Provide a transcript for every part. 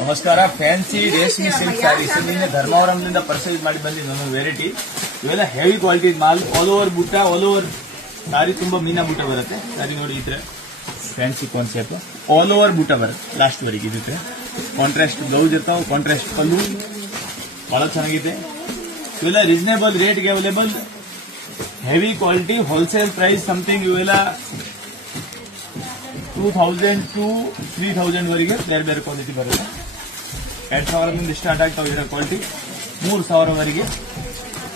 ನಮಸ್ಕಾರ. ಫ್ಯಾನ್ಸಿ ರೇಷ್ಮೆ ಸಿಲ್ಕ್ ಸ್ಯಾರೀಸ್ ನಿನ್ನೆ ಧರ್ಮವರಂನಿಂದ ಪರ್ಚೇಸ್ ಮಾಡಿ ಬಂದಿದ್ದು ಒಂದು ವೆರೈಟಿ. ಇವೆಲ್ಲ heavy quality mall. All over ಬುಟ್ಟ, ಆಲ್ ಓವರ್ ಸಾರಿ ತುಂಬಾ ಮೀನಾ ಬುಟ್ಟ ಬರುತ್ತೆ. ಸಾರಿ ನೋಡಿ ಈ ತರ ಫ್ಯಾನ್ಸಿ ಕಾನ್ಸೆಪ್ಟ್. ಆಲ್ ಓವರ್ ಬುಟ್ಟ ಬರುತ್ತೆ ಲಾಸ್ಟ್ ವರೆಗೆ. ಇದಕ್ಕೆ ಕಾಂಟ್ರಾಸ್ಟ್ ಬ್ಲೌಸ್ ಇರ್ತಾವೆ, ಕಾಂಟ್ರಾಸ್ಟ್ ಪಲ್ಲು ಬಹಳ ಚೆನ್ನಾಗಿದೆ. ಇವೆಲ್ಲ ರೀಸನೇಬಲ್ ರೇಟ್ಗೆ available, heavy quality, wholesale price. Something ಇವೆಲ್ಲ 2000 to 3000 ವರೆಗೆ ಬೇರೆ ಬೇರೆ ಕ್ವಾಲಿಟಿ ಬರುತ್ತೆ. 2000 ಸ್ಟಾರ್ಟ್ ಆಗ್ತಾವೆ ಇದರ ಕ್ವಾಲಿಟಿ. 3000 ವರೆಗೆ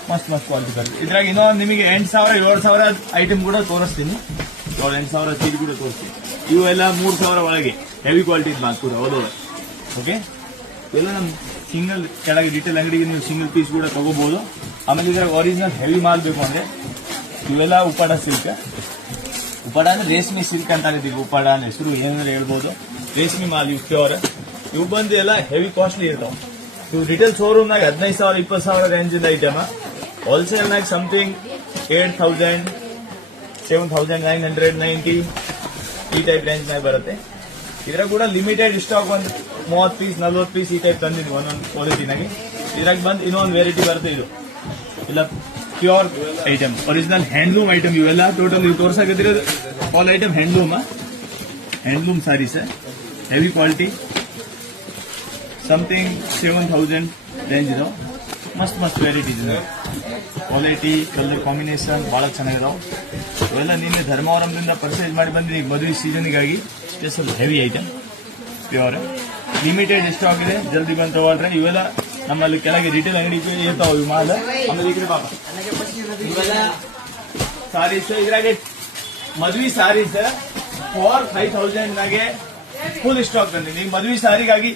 ಮಸ್ತ್ ಕ್ವಾಲಿಟಿ ಬರುತ್ತೆ. ಇದ್ರಾಗ ಇನ್ನೊಂದು ನಿಮಗೆ 8000 7000 ಐಟಮ್ ಕೂಡ ತೋರಿಸ್ತೀನಿ. 8000 ಚೀಲ ಕೂಡ ತೋರಿಸ್ತೀನಿ. ಇವೆಲ್ಲ 3000 ಒಳಗೆ ಹೆವಿ ಕ್ವಾಲಿಟಿ ಮಾಲ್ ಕೂಡ ಓದೋದು. ಓಕೆ, ಇವೆಲ್ಲ ನಮ್ಮ ಸಿಂಗಲ್ ಕೆಳಗೆ ಡಿಟೇಲ್ ಅಂಗಡಿಗೆ ನೀವು ಸಿಂಗಲ್ ಪೀಸ್ ಕೂಡ ತಗೋಬಹುದು. ಆಮೇಲೆ ಇದ್ರಾಗ ಒರಿಜಿನಲ್ ಹೆವಿ ಮಾಲ್ ಬೇಕು ಅಂದ್ರೆ ಇವೆಲ್ಲ ಉಪ್ಪಾಡ ಸಿಲ್ಕ್. ಉಪ್ಪಾಡ ಅಂದ್ರೆ ರೇಷ್ಮೆ ಸಿಲ್ಕ್ ಅಂತ ಇದೀವಿ. ಉಪ್ಪಾಡ ಅಂದ್ರೆ ಹೆಸರು ಏನಾದ್ರೆ ಹೇಳ್ಬೋದು. ರೇಷ್ಮೆ ಮಾಲ್ ಇವು ಪ್ಯೂರ್. ಇವು ಬಂದು ಎಲ್ಲ ಹೆವಿ ಕಾಸ್ಟ್ಲಿ ಇರ್ತಾವೆ. ಇವು ರಿಟೇಲ್ ಶೋರೂಮ್ ನಾಗ 15000 20000 ರೇಂಜ್ ಇಂದ ಐಟಮ್. ಹೋಲ್ಸೇಲ್ ನಾಗ ಸಮಥಿಂಗ್ 8000 7990 ಈ ಟೈಪ್ ರೇಂಜ್ ನಾಗ ಬರುತ್ತೆ. ಇದ್ರಾಗ ಕೂಡ ಲಿಮಿಟೆಡ್ ಸ್ಟಾಕ್ ಒಂದು 30 ಪೀಸ್ 40 ಪೀಸ್ ಈ ಟೈಪ್ ತಂದಿದ್ವಿ ಒಂದೊಂದು ಕ್ವಾಲಿಟಿನಾಗೆ. ಇದ್ರಾಗ ಬಂದು ಇನ್ನೊಂದು ವೆರೈಟಿ ಬರುತ್ತೆ. ಇದು ಇಲ್ಲ pure item, original handloom item. ಇವೆಲ್ಲ ಟೋಟಲ್ ನೀವು ತೋರ್ಸಾಕತ್ತಿರೋದು all item handloom saris. Heavy quality, something 7000 range ಇದಾವೆ. ಮಸ್ತ್ ವೆರೈಟಿ ಇದೆ. ಕ್ವಾಲಿಟಿ, ಕಲರ್ ಕಾಂಬಿನೇಷನ್ ಬಹಳ ಚೆನ್ನಾಗಿದಾವೆ. ಇವೆಲ್ಲ ನಿನ್ನೆ ಧರ್ಮವರಂದಿಂದ ಪರ್ಚೇಸ್ ಮಾಡಿ ಬಂದಿದ್ದೀವಿ ಮದುವೆ ಸೀಸನ್ಗಾಗಿ. Special heavy item, pure, limited stock ಇದೆ. ಜಲ್ದಿ ಬಂದು ತಗೊಳ್ರೆ. ಇವೆಲ್ಲ ನಮ್ಮಲ್ಲಿ ಕೆಳಗೆ ರಿಟೇಲ್ ಅಂಗಡಿ ಇರ್ತಾವೆ ಇವು ಮಾಲ್. ಆಮೇಲೆ ಈ ಕಡೆ ಪಾಪ ಇವೆಲ್ಲ ಸಾರೀಸ್. ಇದ್ರಾಗೆ ಮದ್ವಿ ಸಾರೀಸ್ 4-5,000 ನಾಗೆ ಫುಲ್ ಸ್ಟಾಕ್ ತಂದಿದ್ದೀನಿ. ಮದ್ವಿ ಸಾರಿಗಾಗಿ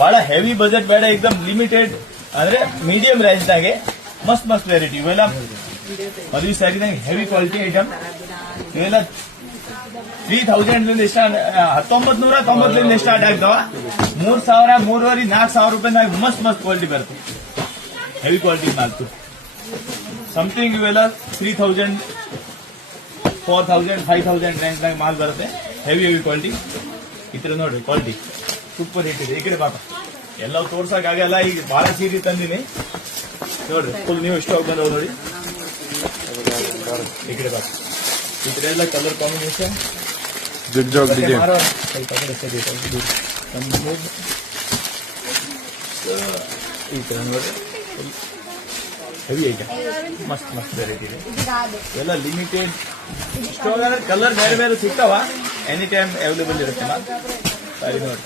ಬಹಳ ಹೆವಿ ಬಜೆಟ್ ಬೇಡ, ಎಕ್ದಮ್ ಲಿಮಿಟೆಡ್ ಅಂದ್ರೆ ಮೀಡಿಯಂ ರೇಂಜ್ ನಾಗೆ ಮಸ್ತ್ ವೆರೈಟಿ. ಇವೆಲ್ಲ ಮದ್ವಿ ಸಾರಿನಾಗ ಹೆವಿ ಕ್ವಾಲಿಟಿ ಐಟಮ್. ಇವೆಲ್ಲ 3000 ಸ್ಟಾರ್ಟ್, 1990 ಸ್ಟಾರ್ಟ್ ಆಗ್ತಾವ. 3000 3,500 4,000 ರೂಪಾಯಿನಾಗ ಮಸ್ತ್ ಕ್ವಾಲಿಟಿ ಬರುತ್ತೆ. Heavy quality ಮಾಲ್ತು. ಸಮಥಿಂಗ್ ಇವೆಲ್ಲ 3000 4000 5000 ರೇಂಜ್ ನಾಗ ಮಾಲ್ ಬರುತ್ತೆ. Heavy quality. ಈ ತರ ನೋಡ್ರಿ ಕ್ವಾಲಿಟಿ ಸೂಪರ್ ಹಿಟ್ ಇದೆ. ಈ ಕಡೆ ಪಾಪ ಎಲ್ಲ ತೋರ್ಸಕ್ ಆಗಲ್ಲ, ಈಗ ಬಹಳ ಸೀರೆ ತಂದಿನಿ ನೋಡ್ರಿ. ಫುಲ್ ನೀವು ಸ್ಟಾಕ್ ಬಂದವ್ ನೋಡಿ. ಈ ಕಡೆ ಪಾಪ ಈ ತರ ಎಲ್ಲ ಕಲರ್ ಕಾಂಬಿನೇಷನ್ ಸ್ವಲ್ಪ ಈ ತರ ನೋಡಿ. ಹೆವಿ ಐಟಮ್, ಮಸ್ತ್ ವೆರೈಟಿ ಇದೆ. ಎಲ್ಲ ಲಿಮಿಟೆಡ್ ಸ್ಟಾಕ್ ಅಂದ್ರೆ ಕಲರ್ ಬೇರೆ ಸಿಗ್ತಾವ. ಎನಿ ಟೈಮ್ ಅವೈಲೇಬಲ್ ಇರುತ್ತೆ. ಸರಿ ನೋಡಿ.